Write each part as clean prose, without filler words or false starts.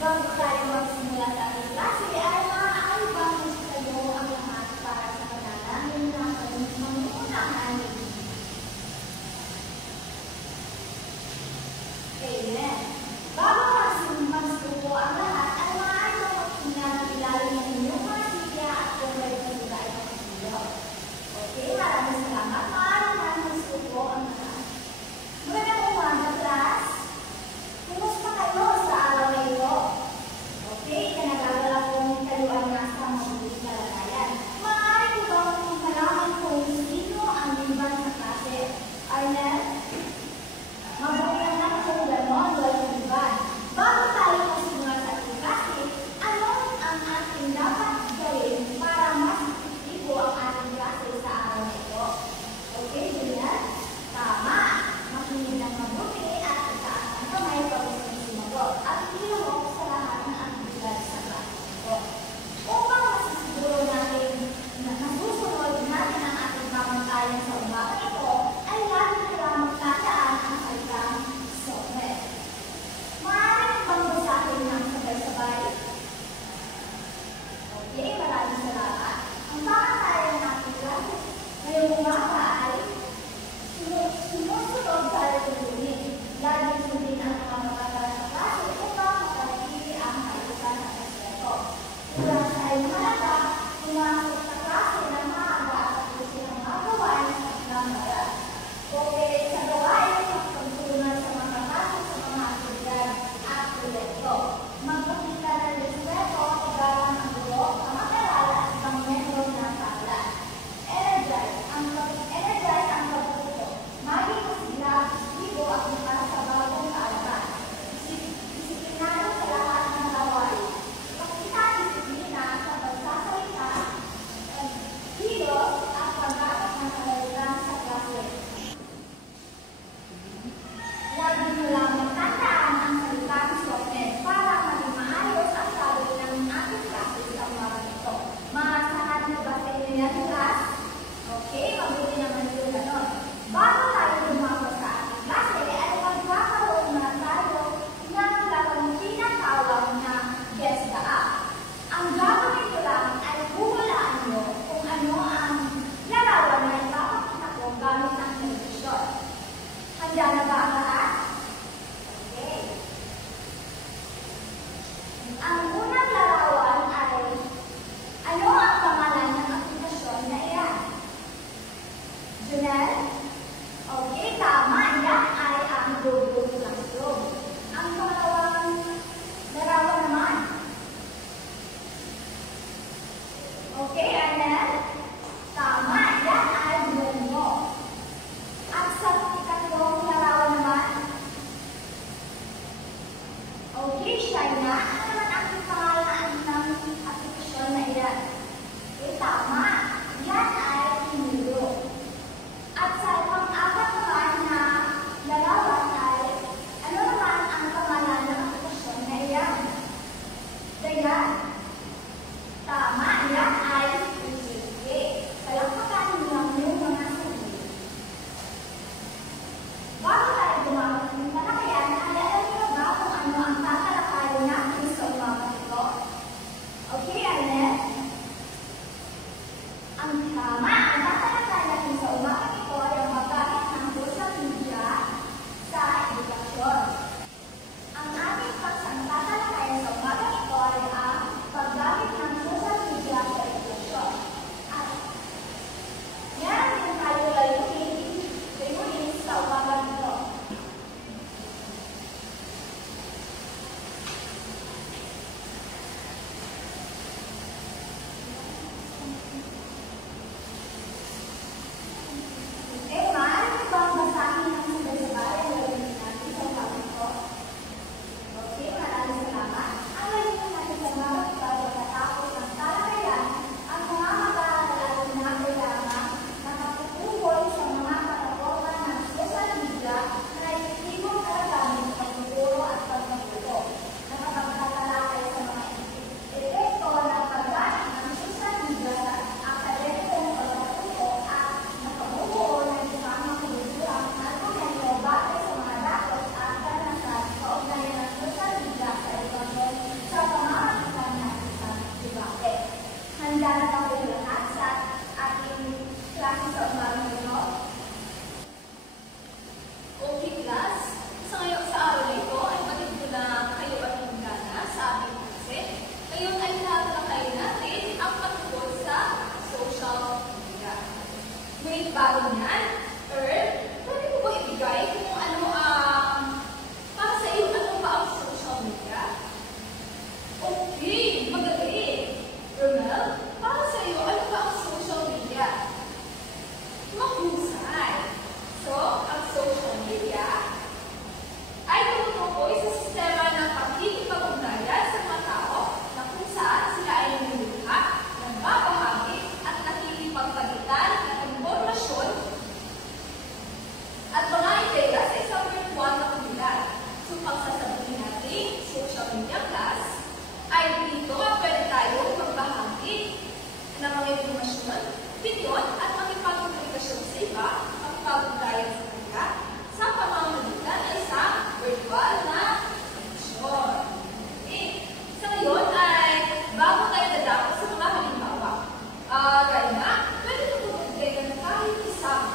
Bago tayo magsimula sa ating klase, ay maaari bang magsayo ang lahat para sa panalangin natin mangungunahan? Amen. Bago magsuko ang lahat, ay maaari bang magsinag ang ilalim ng inyong mga silya at kung may pagsuga ay magsulo. Okay, maraming salamat. Maaari natin magsuko ang lahat. Magandang umaga, class. Kumusta kayo sa araw na ito? Okay, nagagalang kong kaluan nga sa mabuting kalagayan. Maaari ko bang malaman kung sino ang liban sa klase? Arnel? Mabuti naman kung gano'n, walang liban. Bago tayo magsimula sa ating klase, ano ang ating dapat gawin para mas epektibo ang ating klase sa araw na ito? Okay, Julian? Tama. Makinig ng mabuti at itaas ang kamay pag gusto sumagot. At ihawak sa lahat ng aktibidad sa klase ito. Upang masisiguro natin na nasusunod natin ang ating pamantayan sa umaga ito, ay lagi kailangang magtandaan ang salitang submit. Maaari bang basahin ng sabay-sabay? Okay, maraming salamat. Ang pamantayan ng ating klase ngayong umaga ay sumusunod sa layunin. Laging sundin ang mga magagawa sa klase upang mapanatili ang kaayusan ng respeto. Kulang sa iyong halaga, pumasok sa klase ng maaga at tapusin ang mga gawain sa isang oras. Okay, sa gawain, pagtulungan sa mga kaklase sa mga aktibidad at proyekto. Magpakita ng respeto, paggalang ng guro, ang mag-aral at ibang membro ng paaralan. Energize ang pagpupo. Maging masigla, aktibo at bukas sa bagong kaalaman. Disiplinado sa lahat ng gawain. Ipakita ang disiplina sa pagsasalita, pagkilos at paggamit ng salita sa klase. Lagi mo lang magtandaan ang salitang submit para maging maayos ang gagawin ng ating klase sa umaga nito. Maasahan mo ba sa inyo yan, class? Okay, mabuti naman yung ganon. Bago tayo lumabas sa ating klase, ay magkakaroon na tayo ng dalawang tinatawag na guess the app. Ang gagawin ko lang ay huhulaan nyo kung ano ang larawan na ipapakita ko gamit ang television. Handa na ba ang lahat? Okay. Ang unang larawan ay ano ang pangalan ng aplikasyon na iyan? Junel? Okay, tama. Yan ay ang Google Classroom. Ang pangalawang larawan naman. Okay, Arnel? Tama. Yan ay Duolingo. At sa ikatlong larawan naman. Okay, Shaina. Ano naman ang pangalan ng aplikasyon na iyan? Okay, tama. Yan ay Kimuro. At sa pang-apat naman na larawan ay ano naman ang pangalan ng aplikasyon na iyan? Dayan. Tama, yan ay okay. Palakpakan niyo yung mga sarili. Bago tayo gumamit ng talakayan, ay alam niyo ba kung ano ang tatalakayan natin sa umaga nito? Okay, Arnel? social media class ay dito pwede tayo magbahagi ng mga informasyon, video at makipag-komunikasyon sa iba, makipag-ugnayan sa kanila sa pamamagitan ng isang virtual na connection. Okay. Sa ngayon ay bago tayo dadako sa mga halimbawa. Gaya na, pwede nyo magbigay ng kahit isang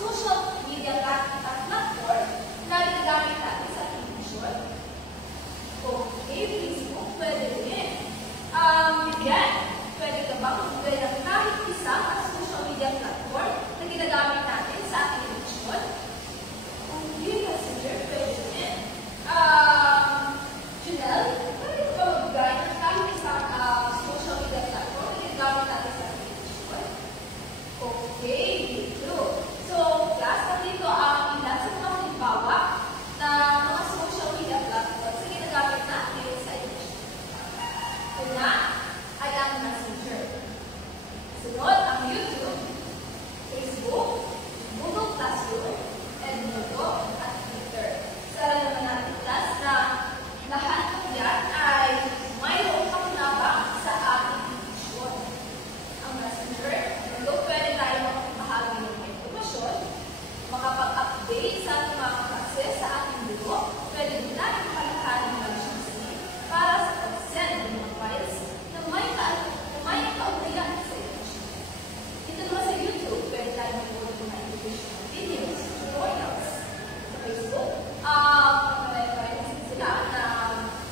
social media platform na ginagamit natin sa connection. Okay, Facebook, pwede rin. Yan, pwede ka ba magbigay ng kahit isang social media platform na ginagamit natin sa ating connection? Okay, Messenger, pwede rin. Janelle, pwede ka ba magbigay ng kahit isang social media platform na ginagamit natin sa ating connection? Okay, dito. So, class, dito ang ilan sa mga halimbawa na mga social media platforms na ginagamit natin sa education. Una ay ang Messenger. Sunod ang YouTube, Facebook, Google Classroom, Edmodo, at Twitter. So, alam naman natin class na lahat ng yan ay mayroong pakinabang sa ating education. Ang Messenger, ito pwede tayo makapahagi ng informasyon, makapag-update sa ating mga klase sa ating guro, pwede din natin makalahan ng emergency para sa pag-send ng mga files na may kaugnayan sa education. Dito naman sa YouTube, pwede tayo mag-upload ng mga educational videos, tutorials. Sa Facebook, may sila na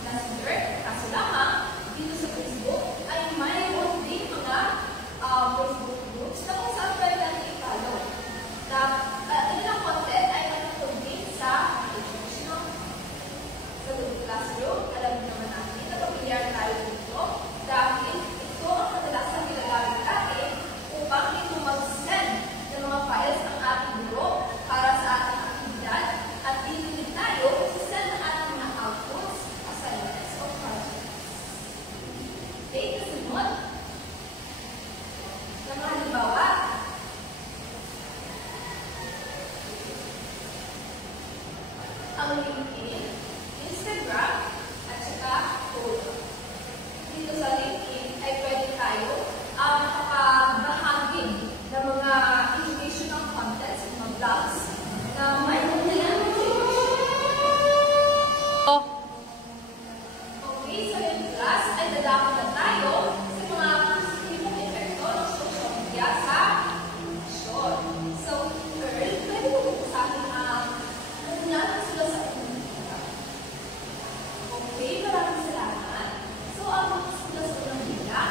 Messenger, kaso lamang, dito sa Facebook ay mayroon din mga Facebook groups na kung saan pwede natin i-follow. Na kanilang content ay nakatulog din sa educational. Sa Google Classroom, alam naman natin na pamilyar tayo dito dahil ito ang kadalasang ginagamit natin upang dito mag-send ng mga files ng ating guro para sa ating aktibidad at dito din tayo mag-send ng ating mga outputs, assignments, o projects. Okay, kasunod. Sa mga halimbawa, ang LinkedIn, Instagram, at saka Twitter. Dito sa LinkedIn ay pwede tayo makapabahagi ng mga educational contents, mga blogs na may ugnayan sa education. Okay, so yung class ay dadako na tayo sa mga positibong epekto ng social media sa edukasyon. So, first, pwede mo pag-usahin ang nangyari sila sa education. Okay, maraming salamat. So, ang mga sila sa unang nila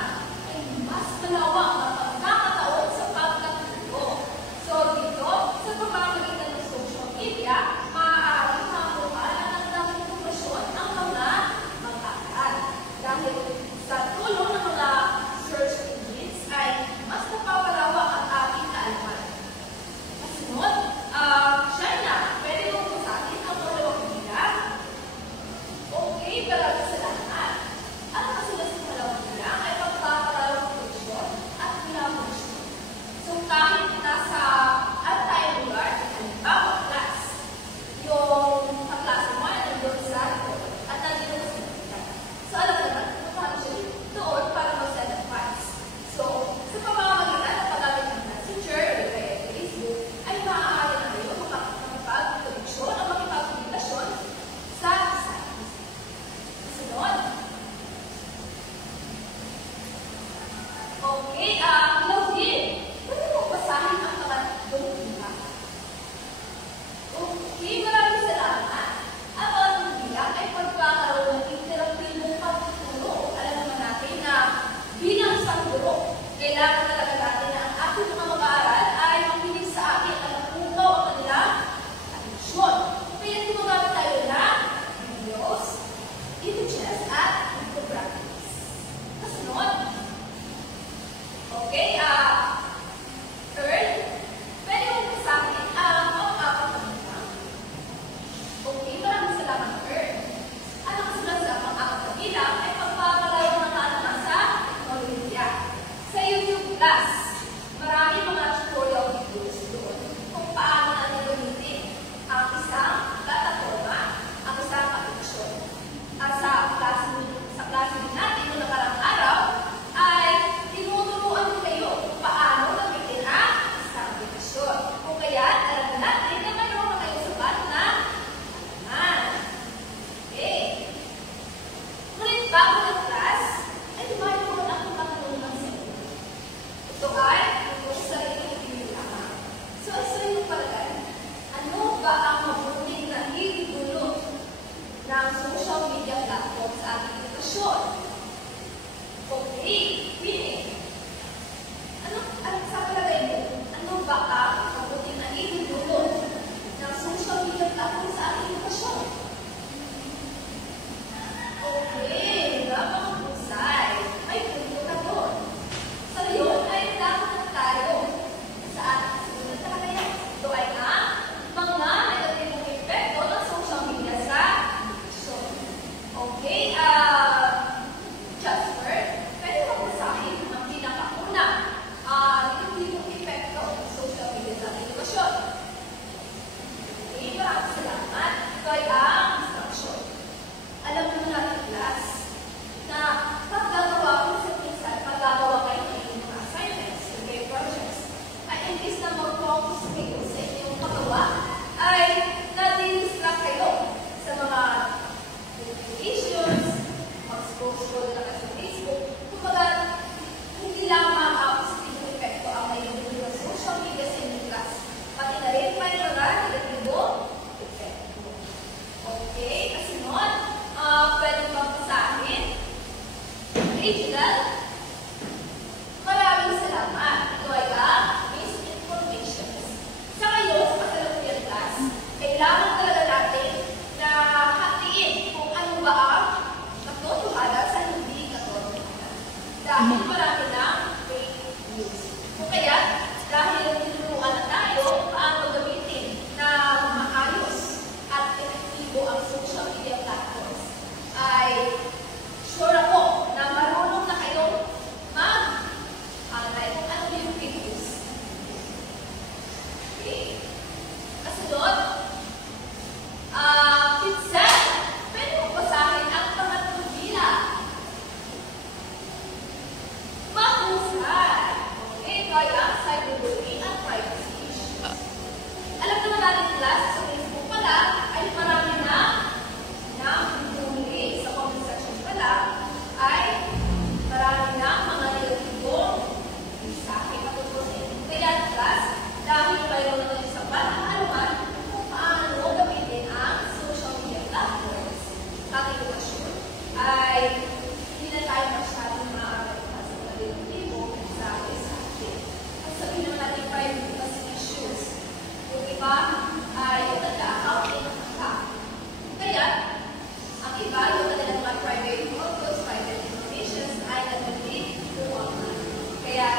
ay mas malawak ang pagkakataon sa pagkatulog. So, dito, sa pamamagitan ng social media, maaaring makuha ang daming informasyon edukasyon. Okay, meaning, ano sa palagay mo? Ano ba ang mabuting na itutulong ng social media platform sa ating edukasyon? Okay, mga pusay. May punto ka doon. So yun ay dapat tayo sa ating susunod na talakayan. Ito ay ang mga negatibong epekto ng social media sa edukasyon. Okay, Jasper, pwede mo basahin ang pinakauna negatibong epekto ng social media sa ating edukasyon. Okay, maraming salamat. Ito ay ang instruction. Alam mo natin, class, na paggagawa ko sa minsan, paggagawa kayo ng inyong mga assignments, yung projects, ay imbis na mag-focus kayo sa inyong paggawa, ay nadi-distract kayo sa mga notifications, mag-post ko na kayo sa Facebook. Kumbaga, hindi lamang ang positibong epekto ang may nabili ng social media sa inyong class, pati na rin may mga negatibong epekto. Okay, kasunod, pwede magpasahin. Regional, maraming salamat. Ito ay ang misinformations. Sa ngayon, sa kasalukuyan class, kailangan talaga natin na hatiin kung ano ba ang katotohanan sa hindi katotohanan. Dahil marami ng fake news. Kung kaya, dahil tinuruan na tayo paano gamitin na maayos at epektibo ang social media platforms, ay sure ako na marunong na kayong mag-alay kung ano yung fake news. Okay? Kasunod, Pinsel, pwede mo basahin ang pangatlong bilang. Mahusay. Okay, ito ay ang cyberbullying at privacy issues. Alam naman natin, class, sa Facebook pala, ay marami na bumili sa comment section pala, ay marami na mga negatibong mensahe patungkol sa inyo. Kaya, class, dahil mayroon na isang panahaluan kung paano gamitin ang social media platforms at edukasyon, ay hindi na tayo masyadong maaaral sa mga negatibong mensahe sa atin. At sabihin naman natin privacy issues. Yung iba ay yung nag-accounting ng account. Kaya, ang iba yung kanilang mga private photos, private information ay nag-lead to online. Kaya,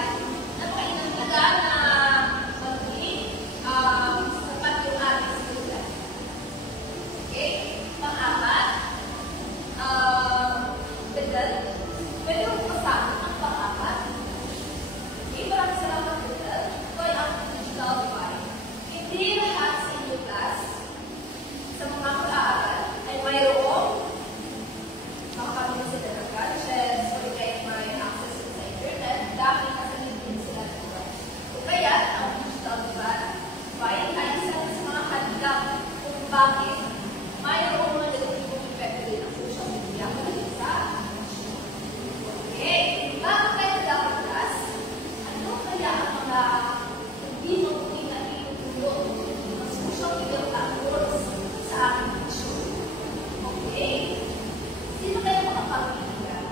napakainang talaga na magiging sapat yung ating student. Okay? Pang-apat, pwede mo kasama ang pang-apat. Okay? Maraming salamat, Bedel. Ito ay ang digital divide. Hindi lahat sa inyong class, sa mga mag-aaral, ay mayroong makakabili sila ng gadgets, o kaya may access sa internet, dahil nasa din sila ng web. O kaya, ang digital divide ay isa sa mga hadlang kung bakit mayroong mga negatibong epekto din ang social media sa edukasyon. Okay, bago tayo dapat class, ano kaya ang mga hindi mabuting na itutulong ng social media platforms sa ating edukasyon? Okay, sino kayo makapagpilihan?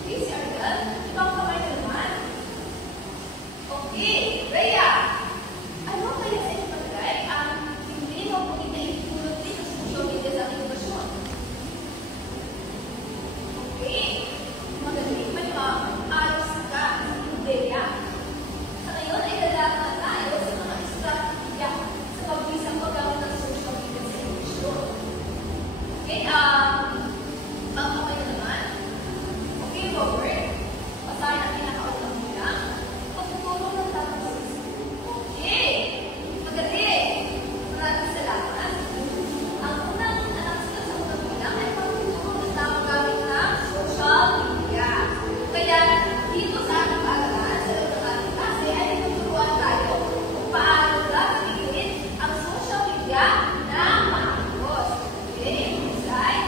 Okay, si Argal, ibang kamay na naman. Okay, Rhea, ano kaya sa inyong palagay ang hindi mabuting na itutulong din ng social media sa ating edukasyon? Okay, magaling may ayos ka sa ideya. Sa ngayon ay dadaan tayo sa mga estrategiya sa pagbilisang paggamit ng social media sa edukasyon. Okay, magkamay naman. Okay, Robert, basahin ang pinakaunang muna. Pagtutulong ng tapos. Okay, magaling. Maraming salamat. Ang unang anak sila sa unang bilang ay pagtutulong ng tamang gamit ng social media. Kaya, dito sa ating paaralan, sa loob ng ating klase, ay tuturuan tayo kung paano gagamitin ang social media na maayos. Okay, Zay?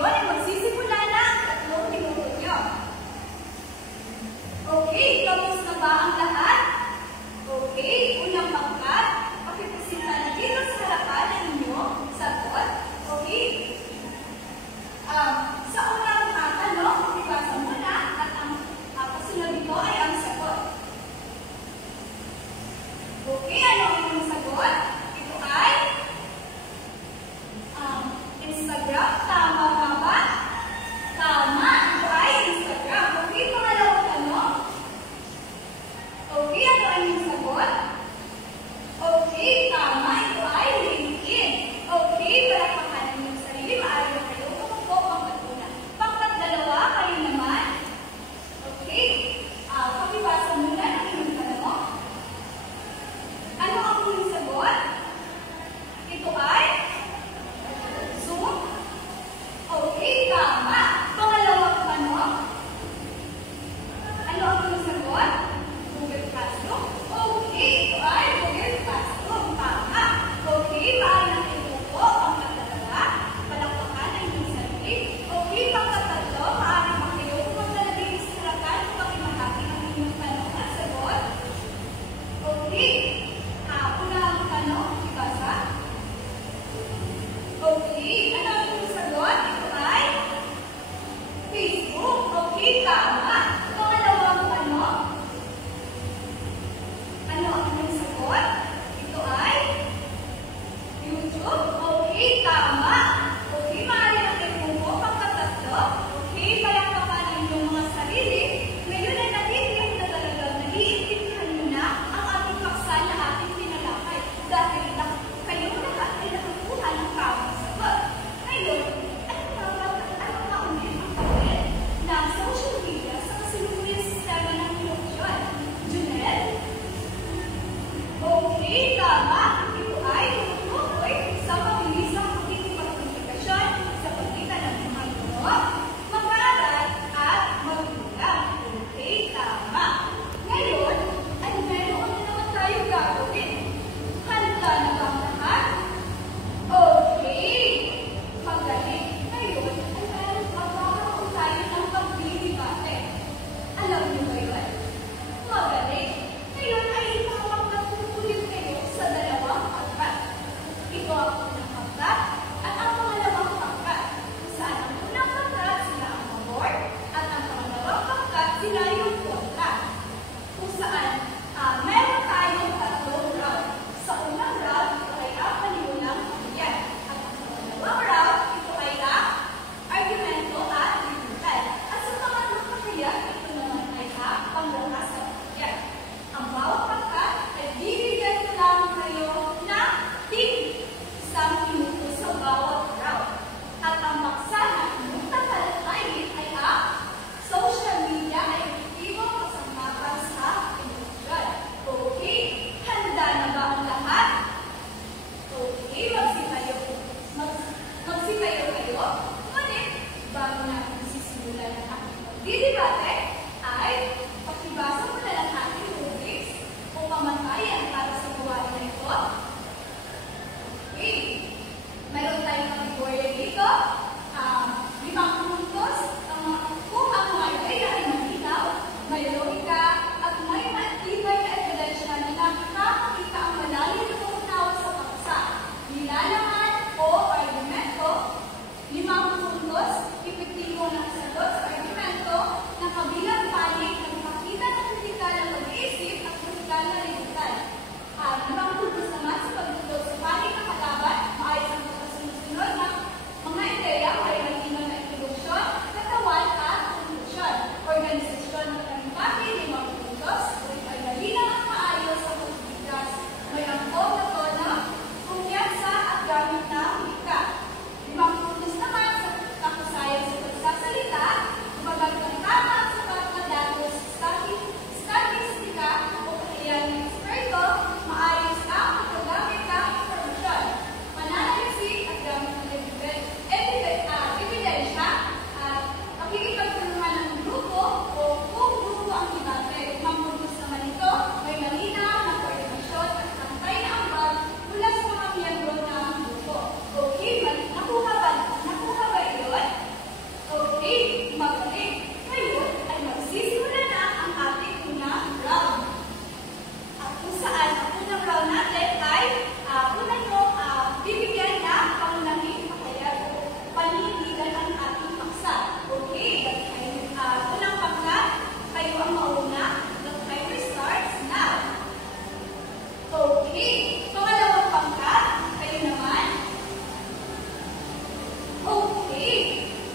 Ngayon ay magsisimula na ang 3 minuto nyo. Okay, tapos na ba ang lahat? Okay, unang pangkat, pakipresenta na dito sa harapan ng inyong sagot. Okay? Sa unang tanong, magbasa muna at ang kasunod nito ay ang sagot. Okay, ano ang inyong sagot? Ito ay Instagram. Tama ba ba? Tama. Ito ay Instagram. Okay, pangalawang tanong. Okay.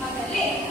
Magaling.